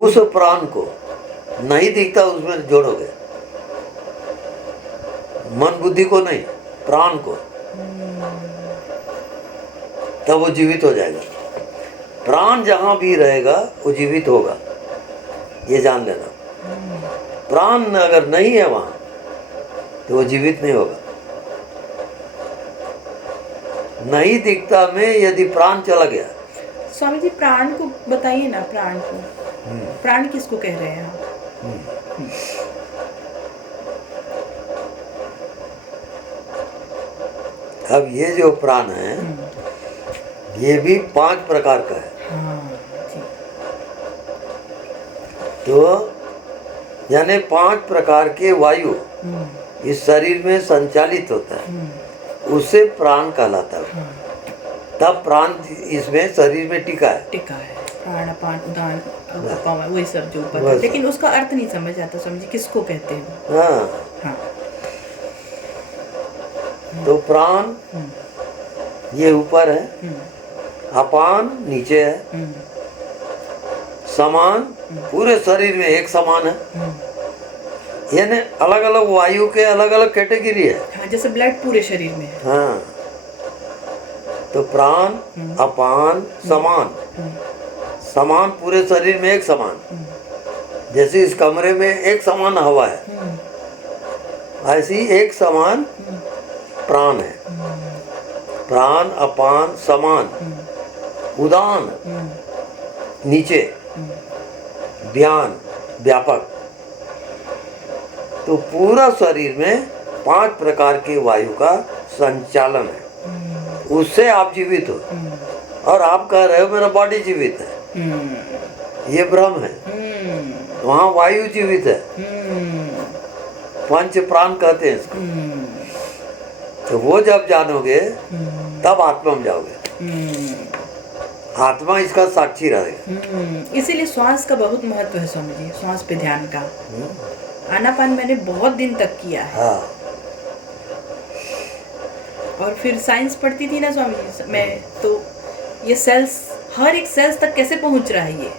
उस प्राण को नहीं दिखता उसमें जोड़ोगे, मन बुद्धि को नहीं, प्राण को, तब वो जीवित हो जाएगा। प्राण जहां भी रहेगा वो जीवित होगा, ये जान लेना। प्राण अगर नहीं है वहां तो वो जीवित नहीं होगा। नहीं दिखता में यदि प्राण चला गया। स्वामी जी प्राण को बताइए ना, प्राण को, प्राण किसको कह रहे हैं आप? अब ये जो प्राण है ये भी 5 प्रकार का है। तो यानी 5 प्रकार के वायु इस शरीर में संचालित होता है, उसे प्राण कहलाता है। तब प्राण इसमें शरीर में टिका है। प्राण अपान उदान अपान वही सब जो ऊपर है, लेकिन उसका अर्थ नहीं समझ आता समझिए किसको कहते हैं। हाँ। तो प्राण ये ऊपर है, अपान नीचे है, समान पूरे शरीर में एक समान है। यानी अलग अलग वायु के अलग अलग कैटेगरी है। हाँ, जैसे ब्लड पूरे शरीर में है। हाँ, तो प्राण अपान समान, समान पूरे शरीर में एक समान। जैसे इस कमरे में एक समान हवा है, ऐसी एक समान प्राण है। प्राण अपान समान, उदान नीचे, ध्यान व्यापक। तो पूरा शरीर में 5 प्रकार के वायु का संचालन है, उससे आप जीवित हो। और आप कह रहे हो मेरा बॉडी जीवित है, ये भ्रम है। वहाँ वायु जीवित है, 5 प्राण कहते हैं इसको। तो वो जब जानोगे तब आत्मा में जाओगे, आत्मा इसका साक्षी रहेगा। इसीलिए श्वास का बहुत महत्व है स्वामी जी, श्वास पे ध्यान का। आनापान मैंने बहुत दिन तक किया है। हाँ। और फिर साइंस पढ़ती थी ना स्वामी जी मैं, तो ये सेल्स, हर एक सेल्स तक कैसे पहुंच रहा है ये।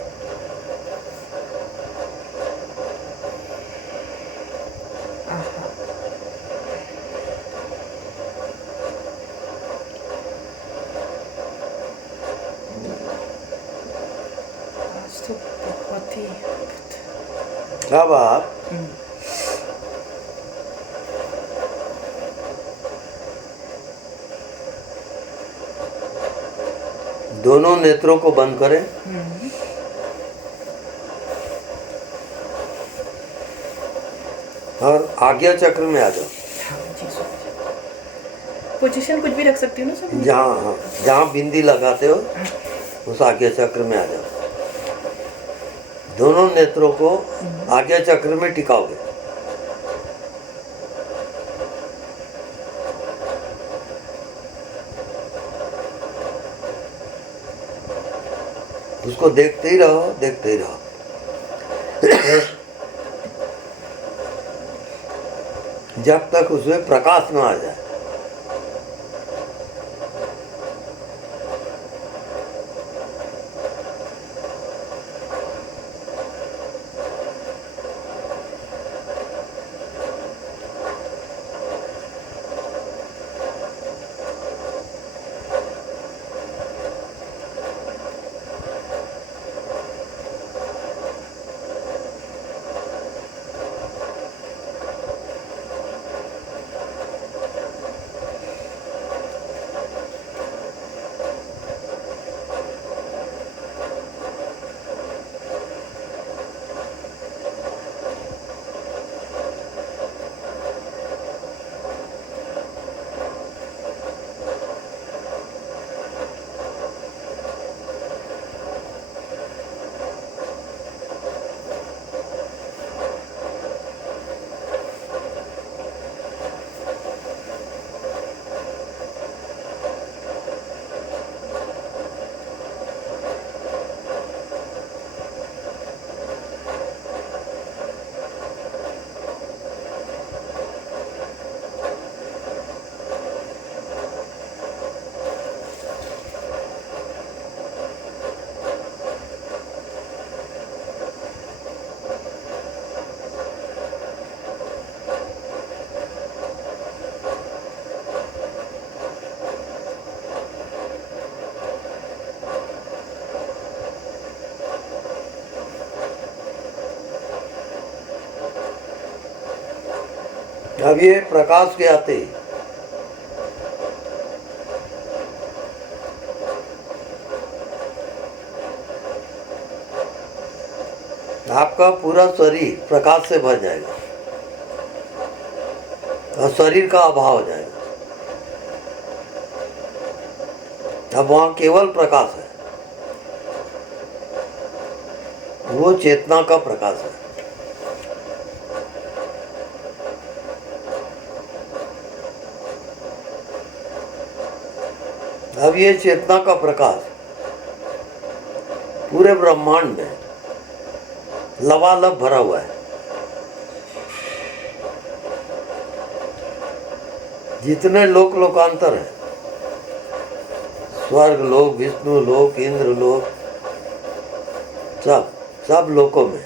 आज तो बहुत ही अब आप दोनों नेत्रों को बंद करें। और आज्ञा चक्र में आ जाओ। पोजीशन कुछ भी रख सकती हूँ ना सब। जहाँ बिंदी लगाते हो उस आज्ञा चक्र में आ जाओ। दोनों नेत्रों को आज्ञा चक्र में टिकाओगे। उसको देखते ही रहो, देखते ही रहो। जब तक उसमें प्रकाश न आ जाए। अब ये प्रकाश के आते ही आपका पूरा शरीर प्रकाश से भर जाएगा और शरीर का अभाव हो जाएगा। अब वहां केवल प्रकाश है, वो चेतना का प्रकाश है। अब ये चेतना का प्रकाश पूरे ब्रह्मांड में लबालब भरा हुआ है। जितने लोक लोकांतर हैं, स्वर्ग लोक, विष्णु लोक, इंद्र लोक, सब लोकों में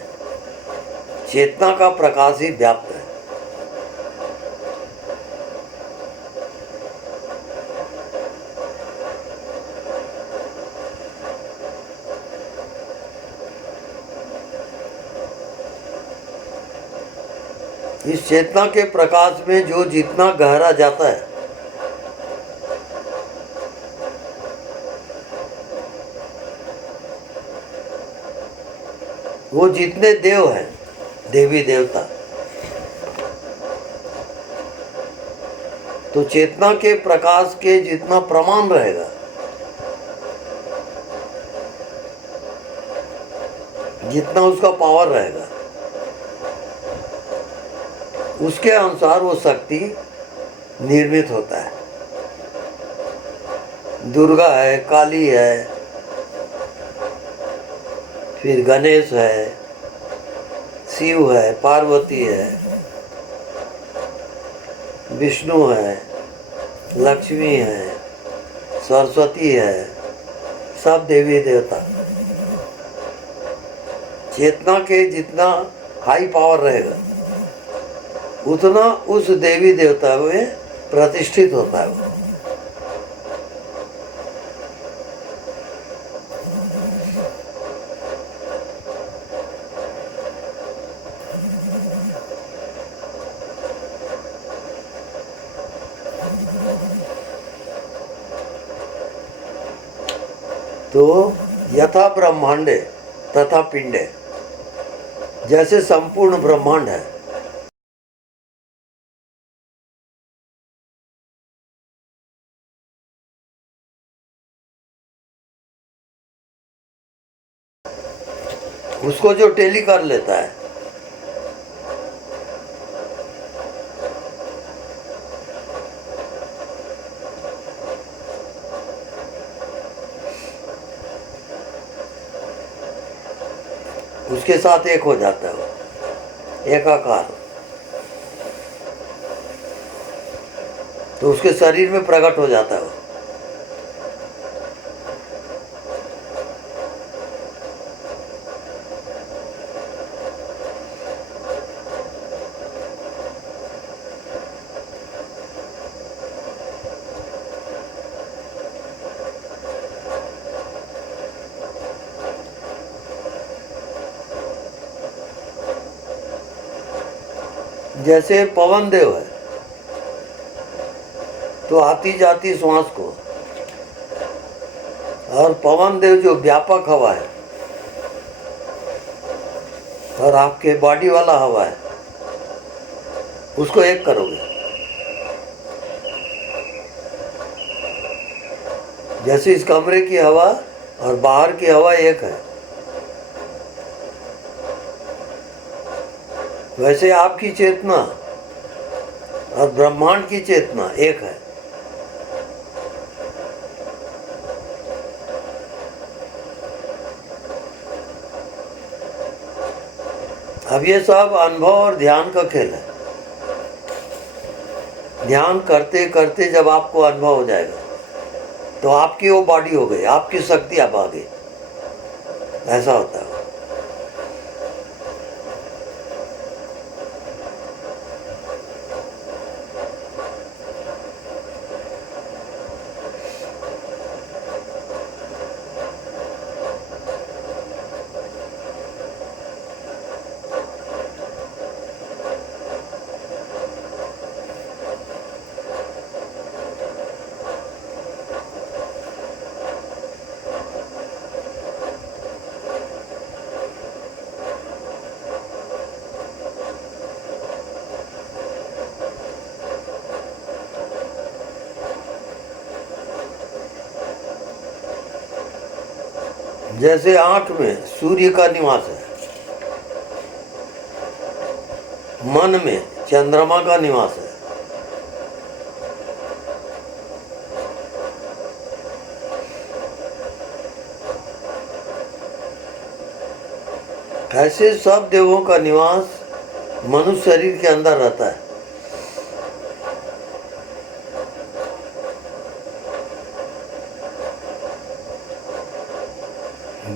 चेतना का प्रकाश ही व्याप्त है। इस चेतना के प्रकाश में जो जितना गहरा जाता है, वो जितने देव हैं, देवी देवता, तो चेतना के प्रकाश के जितना प्रमाण रहेगा, जितना उसका पावर रहेगा, उसके अनुसार वो शक्ति निर्मित होता है। दुर्गा है, काली है, फिर गणेश है, शिव है, पार्वती है, विष्णु है, लक्ष्मी है, सरस्वती है, सब देवी देवता। चेतना के जितना हाई पावर रहेगा, उतना उस देवी देवता में प्रतिष्ठित होता है। तो यथा ब्रह्मांडे तथा पिंडे, जैसे संपूर्ण ब्रह्मांड है, उसको जो टेली कर लेता है, उसके साथ एक हो जाता है, वो एकाकार, तो उसके शरीर में प्रकट हो जाता है वो। जैसे पवन देव है, तो आती जाती श्वास को, और पवन देव जो व्यापक हवा है और आपके बॉडी वाला हवा है, उसको एक करोगे। जैसे इस कमरे की हवा और बाहर की हवा एक है, वैसे आपकी चेतना और ब्रह्मांड की चेतना एक है। अब ये सब अनुभव और ध्यान का खेल है। ध्यान करते करते जब आपको अनुभव हो जाएगा, तो आपकी वो बॉडी हो गई, आपकी शक्ति अब आ गई। ऐसा होता है। जैसे आंख में सूर्य का निवास है, मन में चंद्रमा का निवास है, ऐसे सब देवों का निवास मनुष्य शरीर के अंदर रहता है।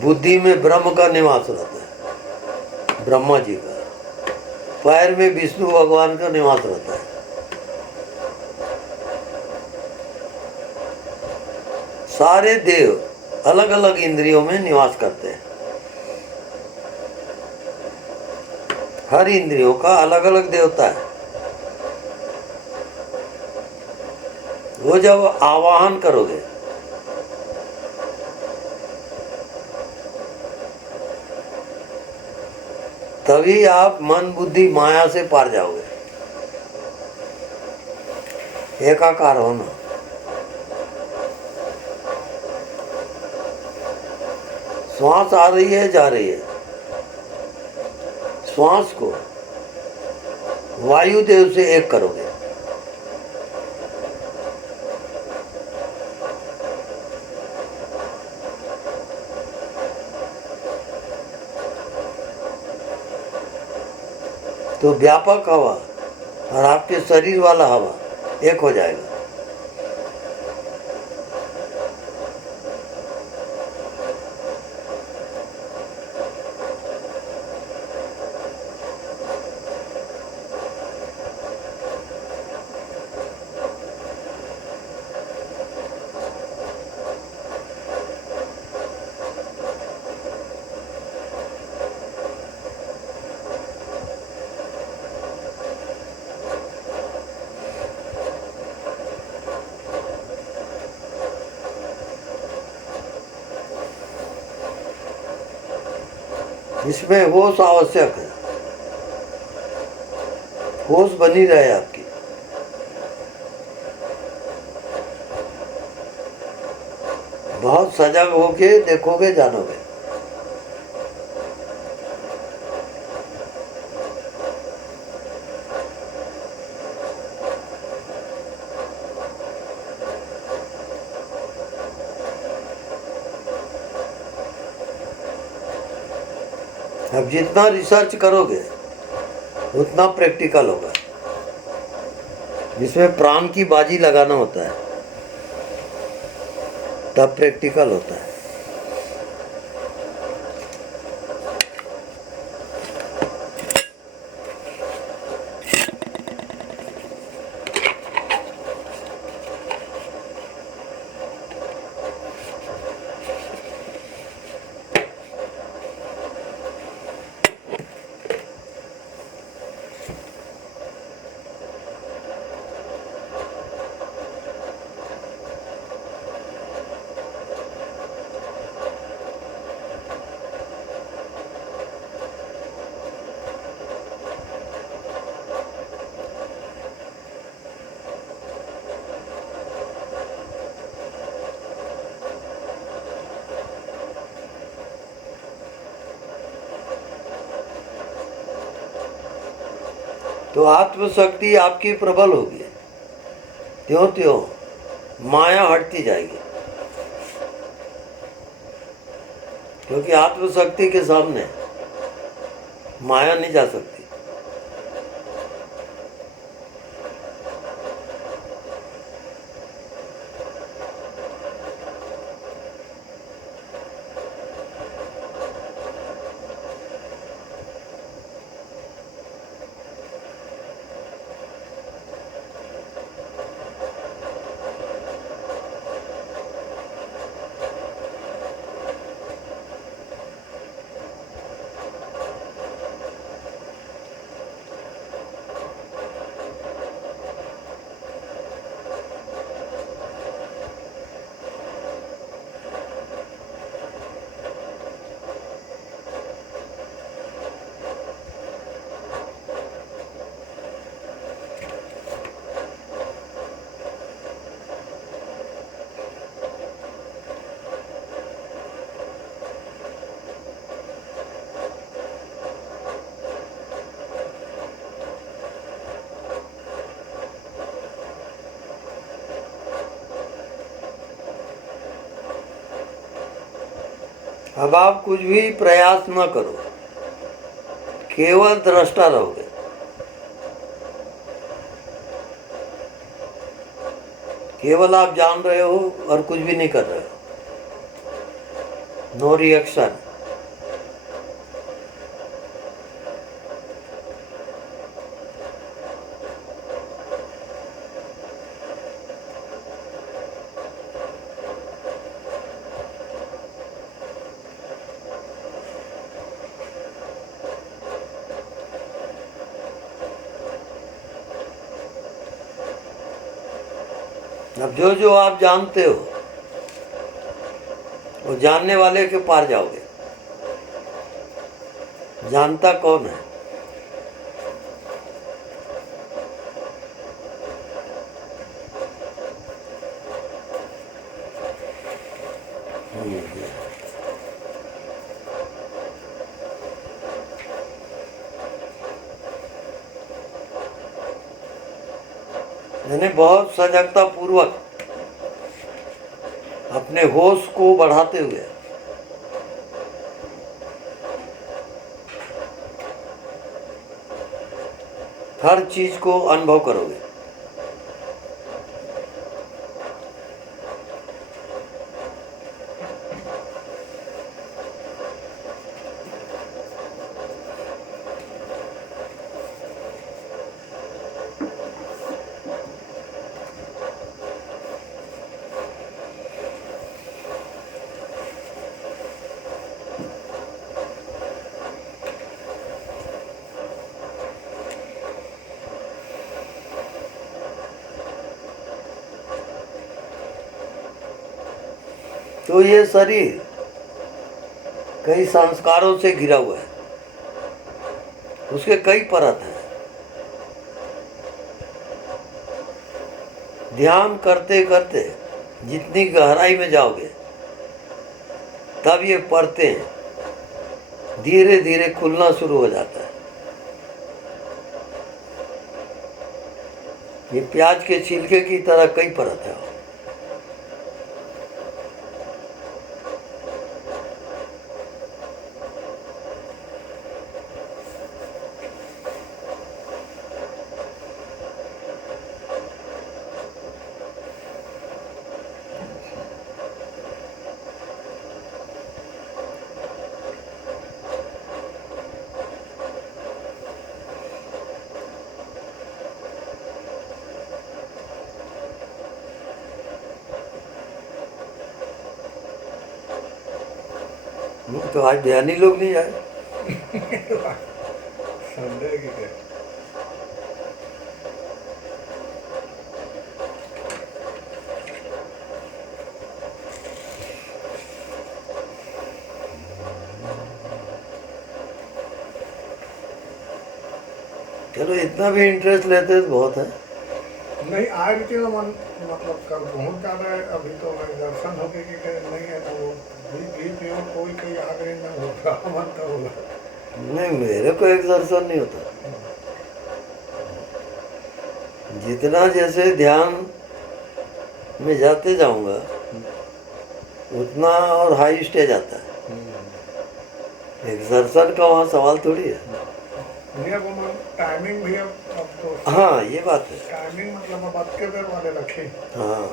बुद्धि में ब्रह्म का निवास रहता है, ब्रह्मा जी का। पैर में विष्णु भगवान का निवास रहता है। सारे देव अलग अलग इंद्रियों में निवास करते हैं। हर इंद्रियों का अलग अलग देवता है। वो जब आवाहन करोगे तभी आप मन बुद्धि माया से पार जाओगे। एकाकार होना। श्वास आ रही है, जा रही है। श्वास को वायुदेव से एक करोगे। तो व्यापक हवा और आपके शरीर वाला हवा एक हो जाएगा। इसमें होश आवश्यक है। होश बनी रहे आपकी। बहुत सजग होके देखोगे, जानोगे। अब जितना रिसर्च करोगे उतना प्रैक्टिकल होगा। जिसमें प्राण की बाजी लगाना होता है तब प्रैक्टिकल होता है। तो आत्मशक्ति आपकी प्रबल होगी। त्यों त्यों माया हटती जाएगी, क्योंकि आत्मशक्ति के सामने माया नहीं जा सकती। अब आप कुछ भी प्रयास न करो, केवल दृष्टा रहोगे। केवल आप जान रहे हो और कुछ भी नहीं कर रहे हो। No reaction. अब जो जो आप जानते हो वो जानने वाले के पार जाओगे। जानता कौन है? यानी बहुत सजगता पूर्वक अपने होश को बढ़ाते हुए हर चीज को अनुभव करोगे। तो ये शरीर कई संस्कारों से घिरा हुआ है, उसके कई परत हैं। ध्यान करते करते जितनी गहराई में जाओगे तब ये परतें धीरे धीरे खुलना शुरू हो जाता है। ये प्याज के छिलके की तरह कई परत है। तो आज ध्यानी लोग नहीं आए। संडे की है। चलो इतना भी इंटरेस्ट लेते तो बहुत है। नहीं आज के मन मतलब कल बहुत ज़्यादा है। अभी तो मैं दर्शन होके कि नहीं है तो वो बीच में कोई कहीं आगे ना होगा मन तो होगा। नहीं, मेरे को एक्सर्शन नहीं होता। जितना जैसे ध्यान में जाते जाऊंगा उतना और हाई स्टेज आता है। एक्सर्शन का वहाँ सवाल थोड़ी है। भैया वो टाइमिंग भी अब तो हाँ ये बात है। टाइमिंग मतलब अब आपके देर वाले रखे। हाँ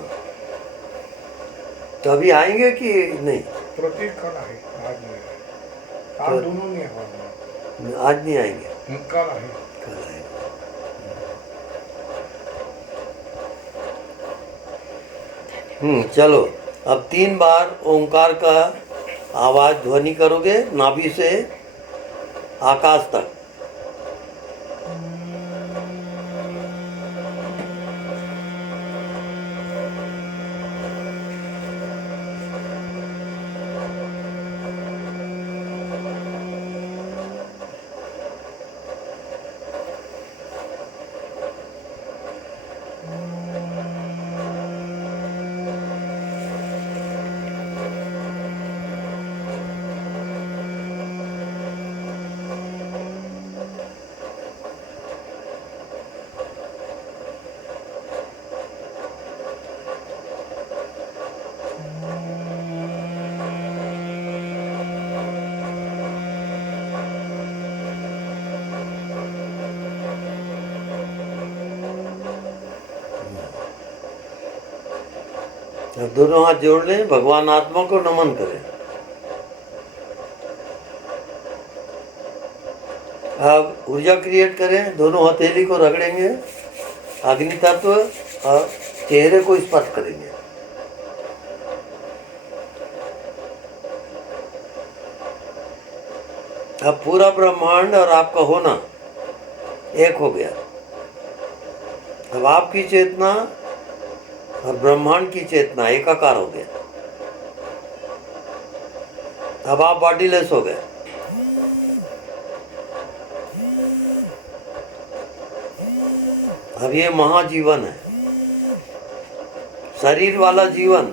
तो अभी आएंगे कि नहीं? प्रतीक कल आए, आज नहीं आए। आज दोनों नहीं आए। आज नहीं आएंगे, कल आए। कल आएंगे। चलो अब 3 बार ओंकार का आवाज ध्वनि करोगे नाभि से आकाश तक। अब दोनों हाथ जोड़ लें, भगवान आत्मा को नमन करें। अब ऊर्जा क्रिएट करें, दोनों हथेली को रगड़ेंगे, अग्नि तत्व और चेहरे को स्पर्श करेंगे। अब पूरा ब्रह्मांड और आपका होना एक हो गया। अब आपकी चेतना और ब्रह्मांड की चेतना एकाकार हो गया। अब आप बॉडीलेस हो गए। अब ये महाजीवन है। शरीर वाला जीवन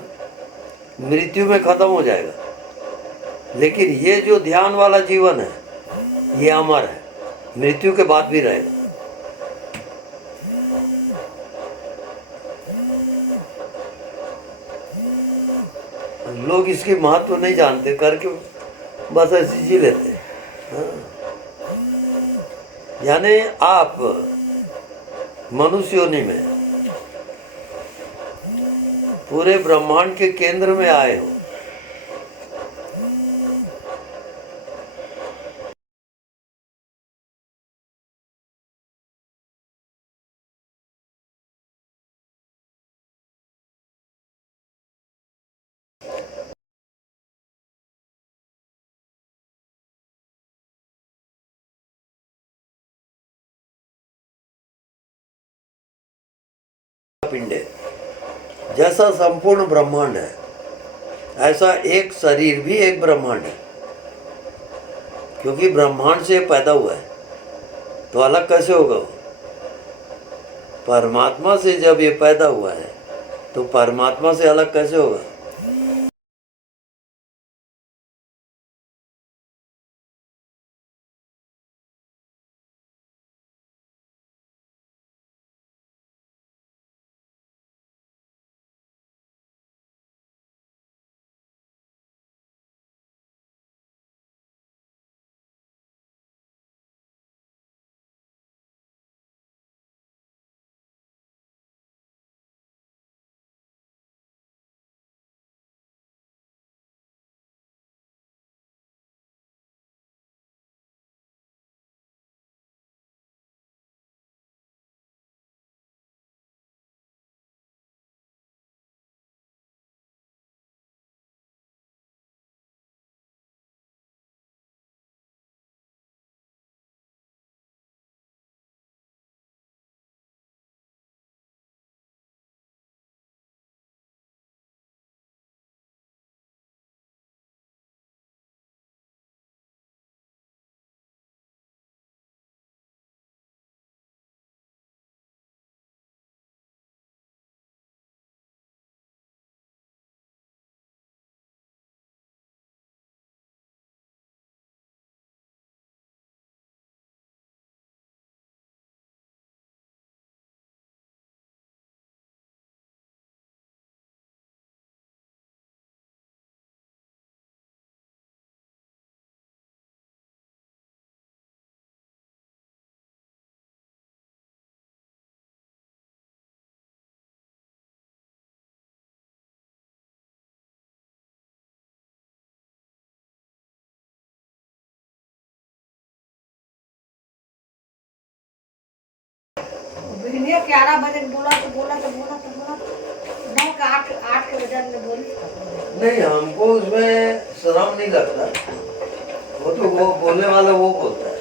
मृत्यु में खत्म हो जाएगा, लेकिन ये जो ध्यान वाला जीवन है ये अमर है, मृत्यु के बाद भी रहेगा। लोग इसकी महत्व नहीं जानते, करके बस ऐसी जी लेते हैं। हाँ। यानी आप मनुष्य योनि में पूरे ब्रह्मांड के केंद्र में आए हो। पिंड है, जैसा संपूर्ण ब्रह्मांड है ऐसा एक शरीर भी एक ब्रह्मांड है, क्योंकि ब्रह्मांड से पैदा हुआ है, तो अलग कैसे होगा वो? परमात्मा से जब ये पैदा हुआ है तो परमात्मा से अलग कैसे होगा? भैया 11 बजे बोला तो बोला नहीं का 8 के बजे में बोली। नहीं, हमको उसमें शर्म नहीं लगता, वो तो वो बोलने वाला वो बोलता है।